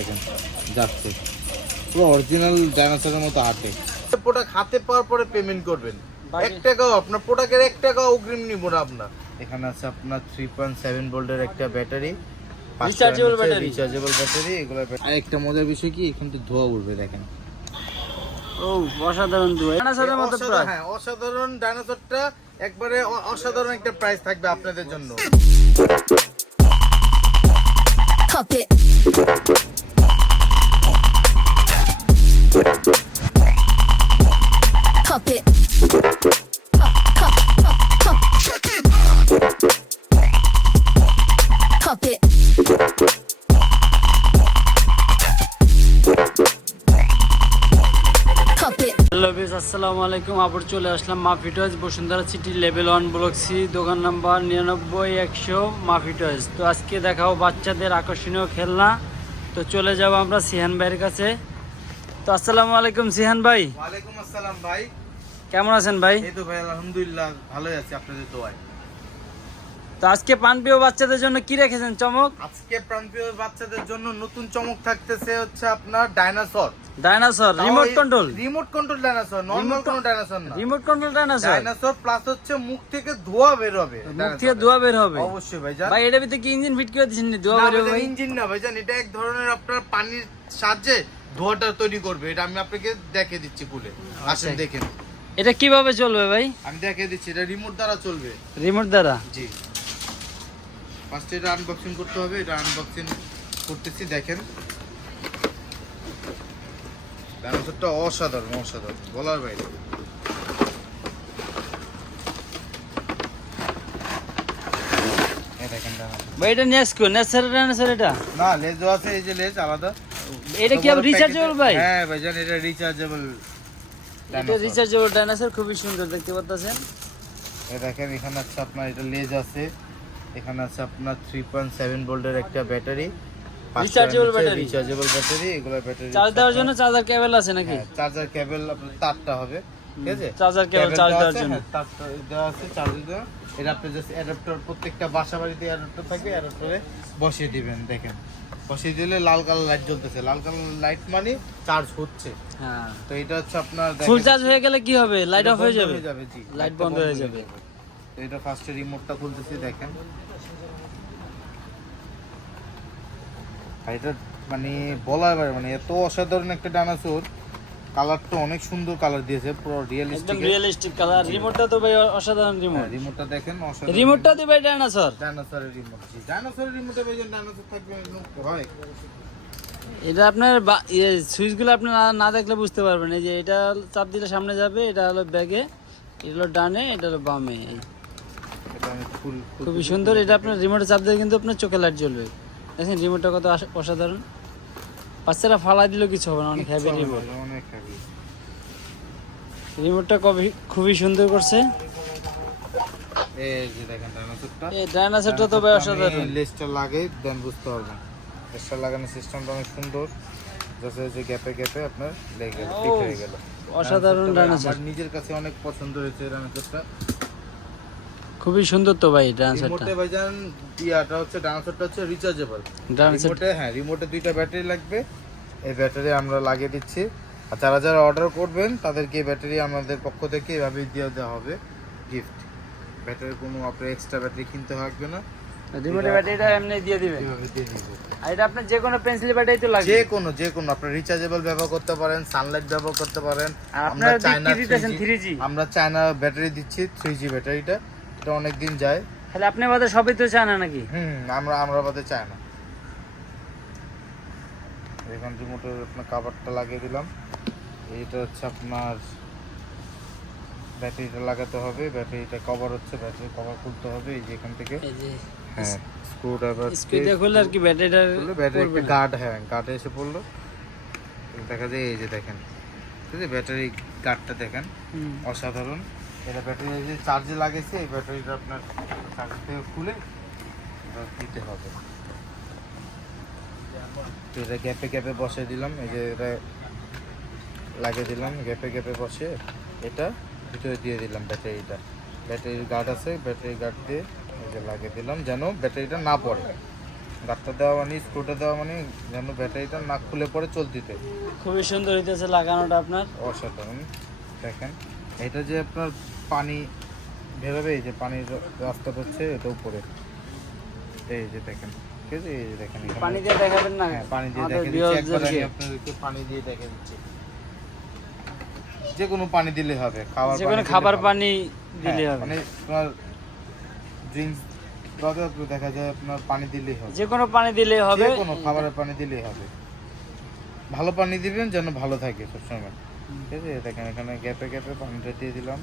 দেখেন যাচ্ছে। পুরো অরিজিনাল ডাইনোসরের মতো হাতে। প্রোডাক্ট হাতে পাওয়ার পরে পেমেন্ট করবেন। এক টাকাও আপনার প্রোডাক্টের এক টাকাও অগ্রিম নিব না আপনার। এখানে আছে আপনার থ্রি পয়েন্ট সেভেন ভোল্টের একটা battery Rechargeable battery rechargeable battery. এগুলো আর একটা মজার বিষয় কি এখান থেকে ধোয়া উঠবে দেখেন। ও অসাধারণ দুই ডাইনোসরের মতো হ্যাঁ অসাধারণ ডাইনোসরটা একবারে অসাধারণ একটা প্রাইস থাকবে আপনাদের জন্য। আসসালামু আলাইকুম আবার চলে আসলাম মাফিটয়েস Bashundhara city level one block C দোকান নাম্বার নিরানব্বই একশো মাফিটয়েস তো আজকে দেখাও বাচ্চাদের আকর্ষণীয় খেলনা। তো চলে যাব আমরা সিহান ভাইয়ের কাছে। তো আসসালামু আলাইকুম সিহান ভাই। ওয়ালাইকুম আসসালাম ভাই। কেমন আছেন ভাই? এই তো ভাই আলহামদুলিল্লাহ ভালোই আছি আপনাদের দোয়ায়। তো আজকে পানপ্রিয় বাচ্চাদের জন্য কি রেখেছেন? চমক? আজকে প্রান্তীয় বাচ্চাদের জন্য নতুন চমক থাকতেছে হচ্ছে আপনার dinosaur. Dinosaur remote control remote control dinosaur normal কোনো ডাইনোসর না। Remote control dinosaur dinosaur plus হচ্ছে মুখ থেকে ধোয়া বের হবে। মুখ থেকে ধোয়া বের হবে। অবশ্যই ভাই জান ভাই এটা ভিতরে কি ইঞ্জিন ফিট করে দিচ্ছেন ধোয়া বের হবে। ইঞ্জিন না ভাইজান এটা এক ধরনের আপনার পানির সাহায্যে ধোয়াটা তৈরি করবে। এটা আমি আপনাকে দেখিয়ে দিচ্ছি খুলে আসেন আচ্ছা। দেখেন। এটা কীভাবে চলবে ভাই? আমি দেখিয়ে দিচ্ছি এটা রিমোট দ্বারা চলবে। রিমোট দ্বারা? জি। ফার্স্টে এটা আনবক্সিং করতে হবে এটা আনবক্সিং করতেছি দেখেন। ডাইনোসরটা অসাধারণ অসাধারণ। বলার বাইরে। এটা ডাইনোসর এটা না লেজ দেওয়া আছে এই যে লেজ আলাদা। এটা কি আবার রিচার্জেবল ভাই? হ্যাঁ ভাইজান এটা রিচার্জেবল এটা রিচার্জেবল ডাইনোসর খুবই সুন্দর দেখতে পাচ্ছেন দেখেন এখানে আছে আপনার এটা লেজ আছে। এখানে আছে আপনার থ্রি পয়েন্ট সেভেন ভোল্টের একটা battery. Rechargeable battery। Rechargeable battery এগুলো ব্যাটারি চার্জ দেওয়ার জন্য চার্জার কেবল আছে নাকি? চার্জার কেবল আপনার তারটা হবে ঠিক আছে? চার্জার কেবল চার্জ দেওয়ার জন্য। হ্যাঁ, তারটা দেওয়া আছে চার্জ দেওয়া। এটা আপনি জাস্ট অ্যাডাপ্টার প্রত্যেকটা বাসা বাড়িতে অ্যাডাপ্টার থাকবে অ্যাডাপ্টারে বসিয়ে দিবেন দেখেন। বসিয়ে দিলে লাল কালার লাইট জ্বলতেছে। লাল কালার লাইট মানে চার্জ হচ্ছে। হ্যাঁ। তো এটা হচ্ছে আপনার ফুল চার্জ হয়ে গেলে কি হবে? লাইট অফ হয়ে যাবে? লাইট বন্ধ হয়ে যাবে। তো এটা ফার্স্টে রিমোটটা খুলতেছি দেখেন। আর এটা মানে বলার বাইরে মানে এত অসাধারণ একটা ডানাসোর কালারটা অনেক সুন্দর কালার দিয়েছে পুরো একদম রিয়েলিস্টিক রিয়েলিস্টিক কালার রিমোটটা তো ভাই অসাধারণ রিমোট রিমোটটা দেখেন অসাধারণ। রিমোটটা দিবে ডাইনোসর। ডাইনোসরের রিমোট জি। ডাইনোসরের রিমোটে ভাই ডাইনোসর থাকবে হয় এটা আপনার ইয়ে সুইচগুলো আপনি না- দেখলে বুঝতে পারবেন। এই যে এটা চাপ দিলে সামনে যাবে এটা হলো ব্যাগে এটা হলো ডানে এটা হলো বামে। খুবই সুন্দর। এটা আপনার রিমোটে চাপ দিলে কিন্তু আপনার চোখে লাইট জ্বলবে। দেখেন রিমোটটা কত অসাধারণ। বাচ্চারা ফালাই দিলেও কিছু হবে না অনেক হ্যাভি রিমোট অনেক রিমোটটা কবি খুবই সুন্দর করছে। এই যে দেখেন ডাইনোসরটা এই ডাইনোসরটা তো ভাই অসাধারণ। লেসটা লাগে দেন বুঝতে পারবেন। লেসটা লাগানোর সিস্টেমটা অনেক সুন্দর। যাতে যে গ্যাপে গ্যাপে আপনার লেগে গেল ঠিক হয়ে গেল। অসাধারণ ডাইনোসর নিজের কাছে অনেক পছন্দ হয়েছে ডাইনোসরটা খুবই সুন্দর তো ভাই ডাইনোসরটা রিমোটে ভাইজান ইয়াটা হচ্ছে ডাইনোসরটা হচ্ছে রিচার্জেবল রিমোটে হ্যাঁ রিমোটে দুইটা ব্যাটারি লাগবে। এই ব্যাটারি আমরা লাগিয়ে দিচ্ছি। আর যারা যারা অর্ডার করবেন তাদেরকে ব্যাটারি আমাদের পক্ষ থেকে এভাবে দিয়ে দেওয়া হবে গিফট ব্যাটারির কোনো আপনার এক্সট্রা ব্যাটারি কিনতে লাগবে না। রিমোটের ব্যাটারিটা এমনি দিয়ে দিবেন। এভাবে দিয়ে দিব। আর এটা আপনার যে কোনো পেন্সিল ব্যাটারি তো লাগবে। যে কোনো যে কোনো আপনার রিচার্জেবল ব্যবহার করতে পারেন সানলাইট ব্যবহার করতে পারেন। আপনারা চায়না 3G 3G আমরা চায়না ব্যাটারি দিচ্ছি থ্রি জি ব্যাটারিটা এটা অনেক দিন যায়। তাহলে আপনি বাদে সবই তো চায় না নাকি? হুম আমরা আমরা বাদে চায় না। এখান রিমোটের আপনার কাভারটা লাগিয়ে দিলাম। এইটা হচ্ছে আপনার ব্যাটারিটা লাগাতে হবে। ব্যাটারিটা কভার হচ্ছে ব্যাটারি কভার খুলতে হবে এই যে এখান থেকে। এই যে হ্যাঁ স্ক্রু ড্রাইভার স্কুইটা খুললে আর কি ব্যাটারিটা ব্যাটারি একটা গার্ড হ্যাঁ গার্ডে এসে পড়ল। দেখা যায় এই যে দেখেন। ব্যাটারি গার্ডটা দেখেন। অসাধারণ। এটা ব্যাটারি যে চার্জে লাগেছে এই ব্যাটারিটা আপনার চার্জ থেকে খুলে এটা দিতে হবে। এটা গ্যাপে গ্যাপে বসে দিলাম এই যে এটা লাগিয়ে দিলাম গ্যাপে গ্যাপে বসে এটা ভিতরে দিয়ে দিলাম ব্যাটারিটা। ব্যাটারির গার্ড আছে ব্যাটারি গার্ড দিয়ে এই যে লাগিয়ে দিলাম যেন ব্যাটারিটা না পড়ে। গাঁটটা দেওয়া মানে স্ক্রুটা দেওয়া মানে যেন ব্যাটারিটা না খুলে পড়ে চলতিতে। খুবই সুন্দর হইতেছে লাগানোটা আপনার। অসাধারণ। দেখেন। এটা যে আপনার পানি বেরোবে এই যে পানির রাস্তাটা হচ্ছে এটা উপরে। এই যে দেখেন ঠিক আছে? এই যে দেখেন পানি দিয়ে দেখাবেন না? হ্যাঁ পানি দিয়ে আমাদের একবার আমি আপনাদেরকে পানি দিয়ে দেখে দিচ্ছি। যে কোনো পানি দিলে হবে খাবার যে কোনো খাবার পানি দিলে হ্যাঁ, হবে। মানে আপনার ড্রিঙ্কস দেখা যায় আপনার পানি দিলেই হবে। যে কোনো পানি হবে। যে কোনো খাবারের পানি দিলেই হবে। ভালো পানি দিবেন যেন ভালো থাকে সবসময়। ঠিক আছে দেখেন এখানে গ্যাপে গ্যাপে পানিটা দিয়ে দিলাম।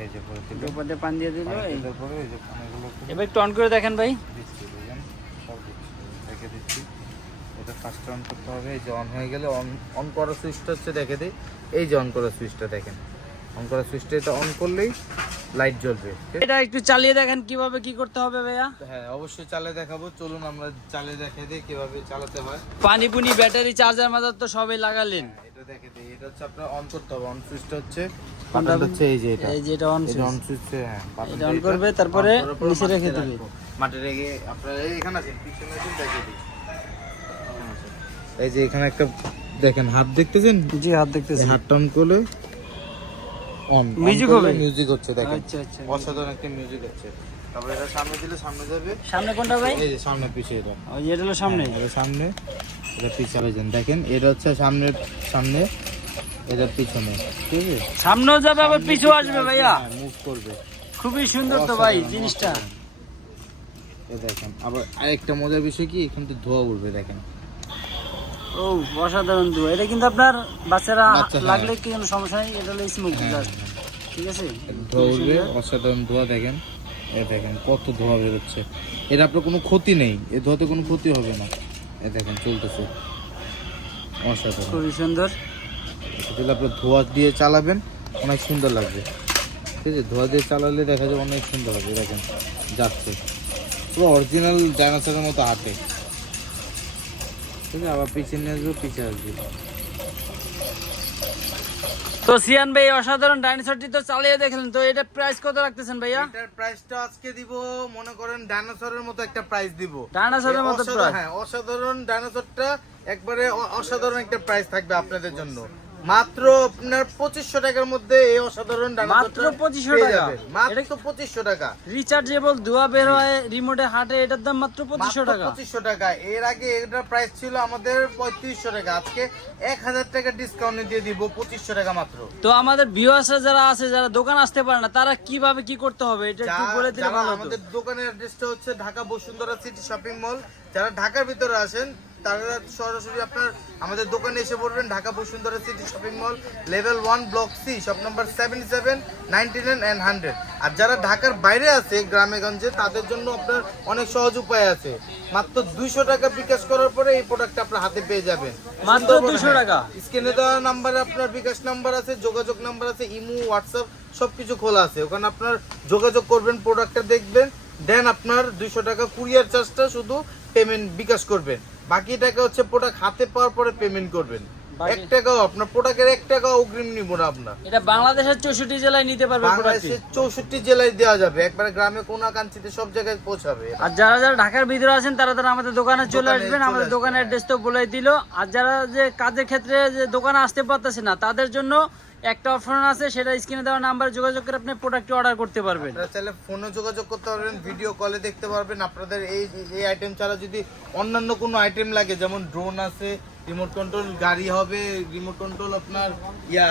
এই যে পরে দিলাম উপর দিয়ে পানি দিয়ে দিল পরে এই যে পানিগুলো এবার একটু অন করে দেখেন ভাই। দিচ্ছি বুঝলেন সব দিচ্ছি দেখে দিচ্ছি। এটা ফার্স্ট অন করতে হবে এই যে অন হয়ে গেলে অন অন করার সুইচটা হচ্ছে দেখে দিই। এই যে অন করার সুইচটা দেখেন। অন করার সুইচটা এটা অন করলেই লাইট জ্বলবে এটা একটু চালিয়ে দেখেন কীভাবে কি করতে হবে ভাইয়া। হ্যাঁ অবশ্যই চালিয়ে দেখাবো। চলুন আমরা চালিয়ে দেখে দিই কীভাবে চালাতে হয়। পানি পুনি ব্যাটারি চার্জার মাজার তো সবই লাগালেন। হ্যাঁ, এটা দেখে দিই। এটা হচ্ছে আপনার অন করতে হবে। অন সুইচটা হচ্ছে? বাটনটা হচ্ছে এই যে এটা। এই যে এটা অন এটা অন সুইচে হ্যাঁ এটা এটা করবে, তারপরে নিচে রেখে দিবে। মাটি রেখে আপনার এখানে আছে পিছনে আছে দেখে দিই। এই যে এখানে একটা দেখেন হাত দেখতেছেন? জি হাত দেখতেছেন হাত টান করলে অন Music হবে? মিউজিক হচ্ছে দেখেন। আচ্ছা আচ্ছা। অসাধারণ একটা মিউজিক হচ্ছে। তারপরে এটা সামনে দিলে সামনে যাবে। সামনে কোনটা ভাই? এই যে সামনে পিছিয়ে এটা। ওই এটা হলো সামনে? হ্যাঁ, এটা সামনে। এটা পিছনে যান দেখেন এটা হচ্ছে সামনে সামনে। এটা পিছনে। ঠিক আছে? সামনেও যাবে আবার পিছু আসবে ভাইয়া। মুভ করবে। খুবই সুন্দর তো ভাই জিনিসটা। দেখেন আবার আরেকটা মজার বিষয় কি? এখান থেকে ধোয়া উঠবে দেখেন। ও অসাধারণ দু এটা কিন্তু আপনার বাচ্চারা বাচ্চা, হ্যাঁ। লাগলে কি কোনো সমস্যা নেই? এটা হলো স্মোক হ্যাঁ, ঠিক আছে? ধোয়া উঠবে অসাধারণ ধোয়া দেখেন। এ দেখেন কত ধোয়া বেরোচ্ছে। এর আপনার কোনো ক্ষতি নেই। এ ধোয়াতে কোনো ক্ষতি হবে না। এ দেখেন চলতেছে। অসাধারণ। খুবই সুন্দর। যদি আপনার ধোয়া দিয়ে চালাবেন অনেক সুন্দর লাগবে। ঠিক আছে? ধোয়া দিয়ে চালালে দেখা যায় অনেক সুন্দর হবে দেখেন যাচ্ছে। পুরো অরিজিনাল ডাইনোসরের মতো হাতে। ঠিক আবার পিছনে আসবে পিছিয়ে আসবে। তো সিয়ান ভাই অসাধারণ ডাইনোসরটি তো চালিয়ে দেখলেন তো এটা প্রাইস কত রাখতেছেন ভাইয়া? এটার প্রাইসটা আজকে দিব মনে করেন ডাইনোসরের মতো একটা প্রাইস দিব। ডাইনোসরের মতো হ্যাঁ অসাধারণ ডাইনোসরটা একবারে অসাধারণ একটা প্রাইস থাকবে আপনাদের জন্য। মাত্র আপনার পঁচিশশো টাকার মধ্যে এই অসাধারণ মাত্র 2500 পেয়ে টাকা? মাত্র পঁচিশশো টাকা। রিচার্জেবল ধোয়া বের হয় রিমোটে হাটে এটার দাম মাত্র পঁচিশশো টাকা। পঁচিশশো টাকা। এর আগে এটার প্রাইস ছিল আমাদের পঁয়ত্রিশশো টাকা। আজকে এক হাজার টাকা ডিসকাউন্ট দিয়ে দিব পঁচিশশো টাকা মাত্র। তো আমাদের ভিউয়ার্সরা যারা আছে যারা দোকান আসতে পারে না তারা কীভাবে কি করতে হবে? এটা একটু বলে দিলে ভালো আমাদের দোকানের অ্যাড্রেসটা হচ্ছে Dhaka Bashundhara city shopping mall যারা ঢাকার ভিতরে আসেন তারা সরাসরি আপনার আমাদের দোকানে এসে পড়বেন Dhaka Bashundhara city shopping mall level one block C shop number seven seven ninety nine and hundred আর যারা ঢাকার বাইরে আছে গ্রামে গঞ্জে তাদের জন্য আপনার অনেক সহজ উপায় আছে। মাত্র দুইশো টাকা বিকাশ করার পরে এই প্রোডাক্টটা আপনার হাতে পেয়ে যাবেন। মাত্র 200 টাকা? স্ক্রিনে দেওয়া নাম্বারে আপনার বিকাশ নাম্বার আছে যোগাযোগ নাম্বার আছে ইমো হোয়াটসঅ্যাপ সব কিছু খোলা আছে। ওখানে আপনার যোগাযোগ করবেন প্রোডাক্টটা দেখবেন দেন আপনার দুইশো টাকা কুরিয়ার চার্জটা শুধু পেমেন্ট বিকাশ করবেন। বাকি টাকা হচ্ছে প্রোডাক্ট হাতে পাওয়ার পরে পেমেন্ট করবেন। এক টাকাও আপনার প্রোডাক্টের এক টাকাও অগ্রিম নিব না আপনার। এটা বাংলাদেশের চৌষট্টি জেলায় নিতে পারবে বাংলাদেশের চৌষট্টি জেলায় দেওয়া যাবে। একবারে গ্রামে কোনা কাঞ্চিতে সব জায়গায় পৌঁছাবে আর যারা যারা ঢাকার ভিতরে আছেন তারা তারা আমাদের দোকানে চলে আসবেন। আমাদের দোকানের অ্যাড্রেস তো বলে দিল। আর যারা যে কাজের ক্ষেত্রে যে দোকানে আসতে পারতেছে না তাদের জন্য একটা অপশন আছে সেটা স্ক্রিনে দেওয়া নাম্বার যোগাযোগ করে আপনি প্রোডাক্টটি অর্ডার করতে পারবেন। আপনারা চাইলে ফোনে যোগাযোগ করতে পারবেন ভিডিও কলে দেখতে পারবেন। আপনাদের এই এই আইটেম ছাড়া যদি অন্যান্য কোনো আইটেম লাগে যেমন ড্রোন আছে রিমোট কন্ট্রোল গাড়ি হবে রিমোট কন্ট্রোল আপনার ইয়া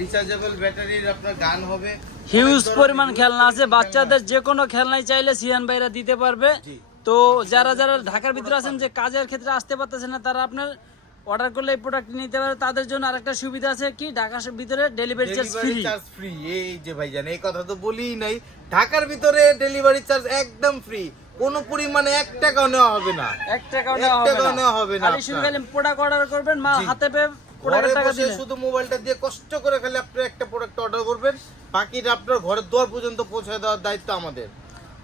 রিচার্জেবল ব্যাটারির আপনার গান হবে। হিউজ পরিমাণ খেলনা আছে বাচ্চাদের যে কোনো খেলনাই চাইলে সিয়ান ভাইরা দিতে পারবে। তো যারা যারা ঢাকার ভিতরে আছেন যে কাজের ক্ষেত্রে আসতে পারতেছেন না তারা আপনার অর্ডার করলে এই প্রোডাক্ট নিতে পারে। তাদের জন্য আরেকটা সুবিধা আছে কি? ঢাকার ভিতরে delivery charge free charge free এই যে ভাইজান এই কথা তো বলিই নাই। ঢাকার ভিতরে ডেলিভারি চার্জ একদম ফ্রি কোনো পরিমাণে এক টাকাও নেওয়া হবে না। এক টাকাও নেওয়া হবে না। খালি শুধু খালি প্রোডাক্ট অর্ডার করবেন মা হাতে পেয়ে শুধু মোবাইলটা দিয়ে কষ্ট করে খালি আপনি একটা প্রোডাক্ট অর্ডার করবেন। বাকিটা আপনার ঘরের দোয়ার পর্যন্ত পৌঁছে দেওয়ার দায়িত্ব আমাদের।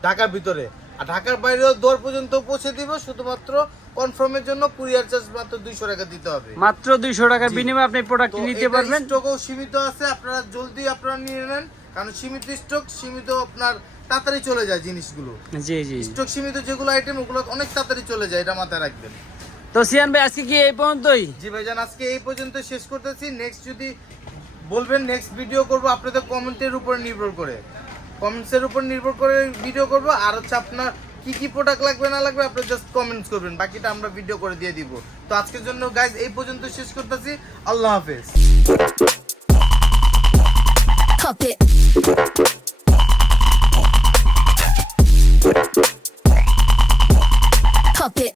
ঢাকার ভিতরে। আর ঢাকার বাইরেও দোয়ার পর্যন্ত পৌঁছে দিব শুধুমাত্র কনফার্মের জন্য কুরিয়ার চার্জ মাত্র দুইশো টাকা দিতে হবে। মাত্র দুইশো টাকার বিনিময়ে আপনি প্রোডাক্ট নিতে পারবেন। স্টকও সীমিত আছে আপনারা জলদি আপনারা নিয়ে নেন কারণ সীমিত স্টক সীমিত আপনার তাড়াতাড়ি চলে যায় জিনিসগুলো। জি জি। স্টক সীমিত যেগুলো আইটেম ওগুলো অনেক তাড়াতাড়ি চলে যায় এটা মাথায় রাখবেন। তো সিয়ান ভাই আজকে কি এই পর্যন্তই? জি ভাইজান আজকে এই পর্যন্ত শেষ করতেছি। নেক্সট যদি বলবেন নেক্সট ভিডিও করব আপনাদের কমেন্টের উপর নির্ভর করে। কমেন্টসের উপর নির্ভর করে ভিডিও করব আর হচ্ছে আপনার কি কি প্রোডাক্ট লাগবে, না লাগবে আপনি জাস্ট কমেন্টস করবেন। বাকিটা আমরা ভিডিও করে দিয়ে দিব। তো আজকের জন্য গাইজ এই পর্যন্ত শেষ করতেছি। আল্লাহ হাফেজ.